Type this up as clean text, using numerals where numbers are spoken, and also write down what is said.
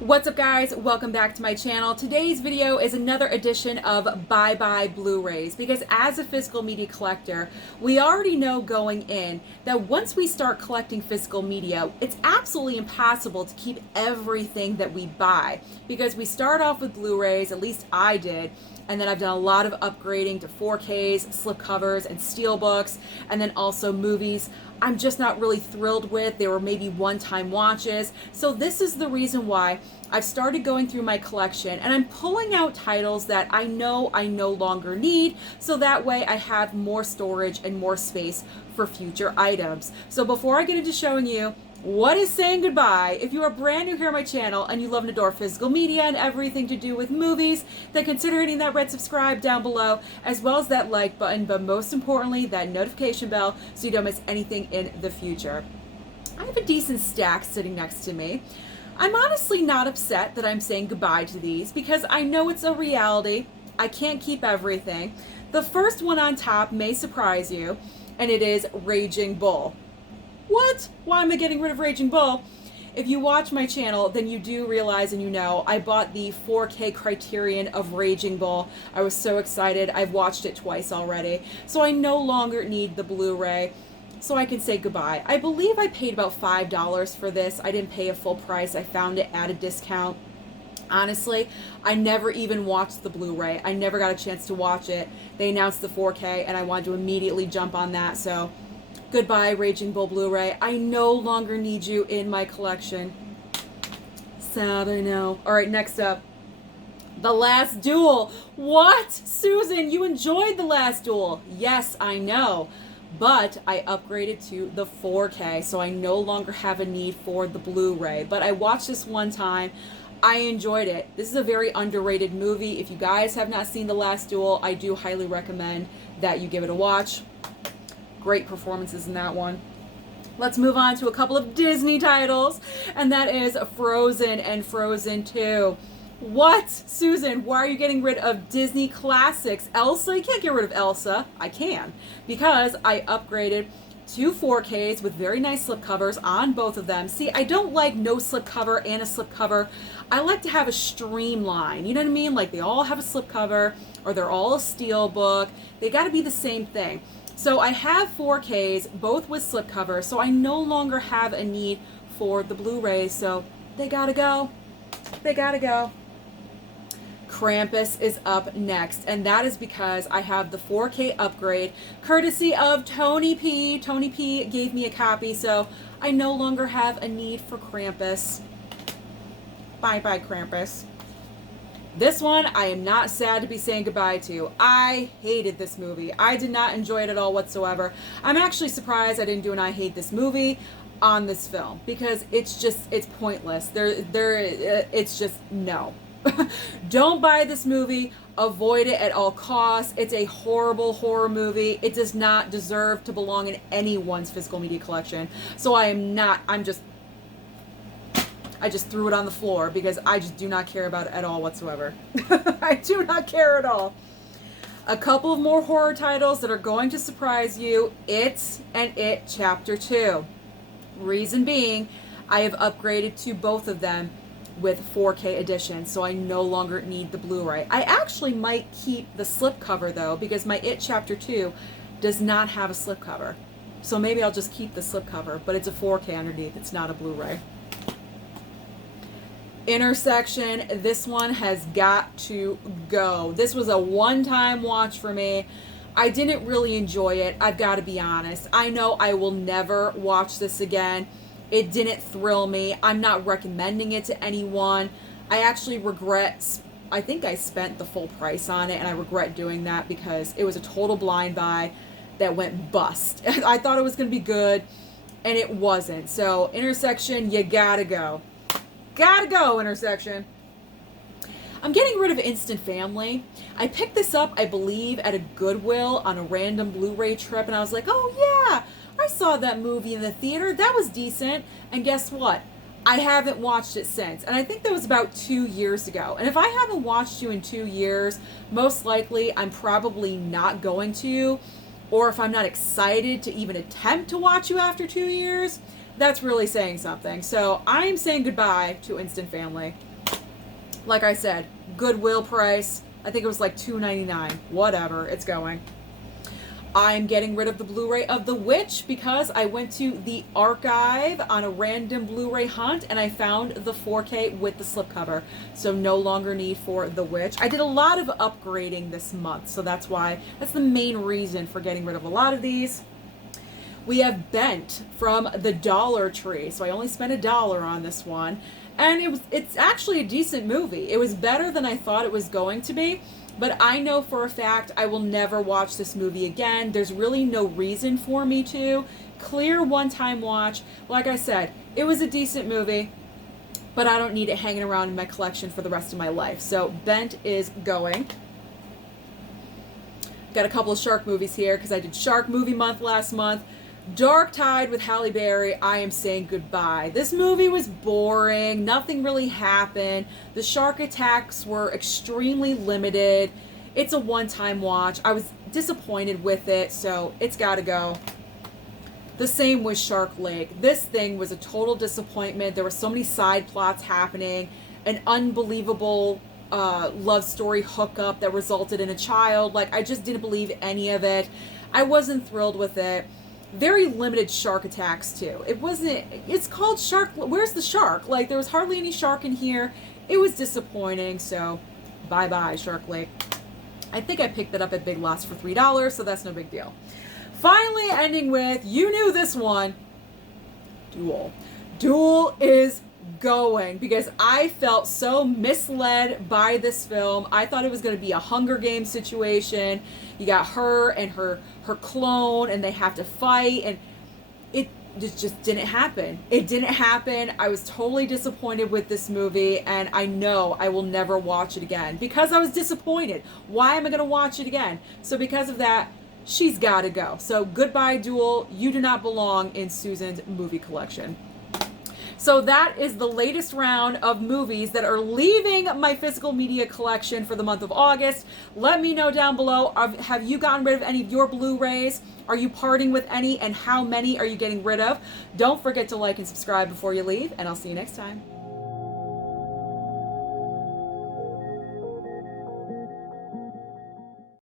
What's up, guys? Welcome back to my channel. Today's video is another edition of Bye Blu-rays, because as a physical media collector, we already know going in that once we start collecting physical media, it's absolutely impossible to keep everything that we buy, because we start off with Blu-rays, at least I did, and then I've done a lot of upgrading to 4Ks, slipcovers, and steelbooks, and then also movies I'm just not really thrilled with. They were maybe one-time watches. So this is the reason why I've started going through my collection, and I'm pulling out titles that I know I no longer need, so that way I have more storage and more space for future items. So before I get into showing you what is saying goodbye, if you are brand new here on my channel and you love and adore physical media and everything to do with movies, then consider hitting that red subscribe down below, as well as that like button, but most importantly, that notification bell so you don't miss anything in the future. I have a decent stack sitting next to me. I'm honestly not upset that I'm saying goodbye to these, because I know it's a reality. I can't keep everything. The first one on top may surprise you, and it is Raging Bull. What? Why am I getting rid of Raging Bull? If you watch my channel, then you do realize, and you know, I bought the 4K Criterion of Raging Bull. I was so excited. I've watched it twice already. So I no longer need the Blu-ray, so I can say goodbye. I believe I paid about $5 for this. I didn't pay a full price. I found it at a discount. Honestly, I never even watched the Blu-ray. I never got a chance to watch it. They announced the 4K, and I wanted to immediately jump on that, so goodbye, Raging Bull Blu-ray. I no longer need you in my collection. Sad, I know. All right, next up, The Last Duel. What? Susan, you enjoyed The Last Duel. Yes, I know. But I upgraded to the 4K, so I no longer have a need for the Blu-ray. But I watched this one time. I enjoyed it. This is a very underrated movie. If you guys have not seen The Last Duel, I do highly recommend that you give it a watch. Great performances in that one. Let's move on to a couple of Disney titles, and that is Frozen and Frozen 2. What? Susan, why are you getting rid of Disney classics? Elsa? You can't get rid of Elsa. I can, because I upgraded to 4Ks with very nice slipcovers on both of them. See, I don't like no slipcover and a slipcover. I like to have a streamline. You know what I mean? Like they all have a slipcover, or they're all a steelbook. They got to be the same thing. So I have 4Ks, both with slipcover, so I no longer have a need for the Blu-rays, so they gotta go. They gotta go. Krampus is up next, and that is because I have the 4K upgrade, courtesy of Tony P. Tony P gave me a copy, so I no longer have a need for Krampus. Bye-bye, Krampus. This one, I am not sad to be saying goodbye to. I hated this movie. I did not enjoy it at all whatsoever. I'm actually surprised I didn't do an I hate this movie on this film, because it's pointless. It's just, no. Don't buy this movie. Avoid it at all costs. It's a horrible horror movie. It does not deserve to belong in anyone's physical media collection. So I just threw it on the floor, because I just do not care about it at all whatsoever. I do not care at all. A couple of more horror titles that are going to surprise you. It and It Chapter 2. Reason being, I have upgraded to both of them with 4K edition, so I no longer need the Blu-ray. I actually might keep the slipcover though, because my It Chapter 2 does not have a slipcover. So maybe I'll just keep the slipcover, but it's a 4K underneath. It's not a Blu-ray. Intersection, this one has got to go. This was a one-time watch for me. I didn't really enjoy it, I've got to be honest. I know I will never watch this again. It didn't thrill me. I'm not recommending it to anyone. I actually regret, I think I spent the full price on it, and I regret doing that, because it was a total blind buy that went bust. I thought it was going to be good, and it wasn't. So Intersection, you gotta go. Gotta go, Intersection. I'm getting rid of Instant Family. I picked this up, I believe, at a Goodwill on a random Blu-ray trip, and I was like, oh yeah, I saw that movie in the theater. That was decent. And guess what? I haven't watched it since. And I think that was about 2 years ago. And if I haven't watched you in 2 years, most likely I'm probably not going to. Or if I'm not excited to even attempt to watch you after 2 years, that's really saying something. So I'm saying goodbye to Instant Family. Like I said, Goodwill price. I think it was like $2.99. Whatever, it's going. I'm getting rid of the Blu-ray of The Witch because I went to the archive on a random Blu-ray hunt and I found the 4K with the slipcover. So no longer need for The Witch. I did a lot of upgrading this month, so that's the main reason for getting rid of a lot of these. We have Bent from the Dollar Tree. So I only spent $1 on this one. And it's actually a decent movie. It was better than I thought it was going to be. But I know for a fact I will never watch this movie again. There's really no reason for me to. Clear one-time watch. Like I said, it was a decent movie, but I don't need it hanging around in my collection for the rest of my life. So Bent is going. Got a couple of shark movies here because I did Shark Movie Month last month. Dark Tide with Halle Berry, I am saying goodbye. This movie was boring. Nothing really happened. The shark attacks were extremely limited. It's a one-time watch. I was disappointed with it, so it's got to go. The same with Shark Lake. This thing was a total disappointment. There were so many side plots happening. An unbelievable love story hookup that resulted in a child. Like, I just didn't believe any of it. I wasn't thrilled with it. Very limited shark attacks too. It's called Shark, where's the shark? Like, there was hardly any shark in here. It was disappointing, so bye-bye Shark Lake. I think I picked that up at Big Lots for $3, so that's no big deal. Finally ending with, you knew this one, Duel. Duel is going because I felt so misled by this film. I thought it was going to be a Hunger Games situation. You got her and her clone and they have to fight, and it just didn't happen. It didn't happen. I was totally disappointed with this movie, and I know I will never watch it again because I was disappointed. Why am I going to watch it again? So because of that, she's got to go. So goodbye, Duel. You do not belong in Susan's movie collection. So that is the latest round of movies that are leaving my physical media collection for the month of August. Let me know down below, have you gotten rid of any of your Blu-rays? Are you parting with any, and how many are you getting rid of? Don't forget to like and subscribe before you leave, and I'll see you next time.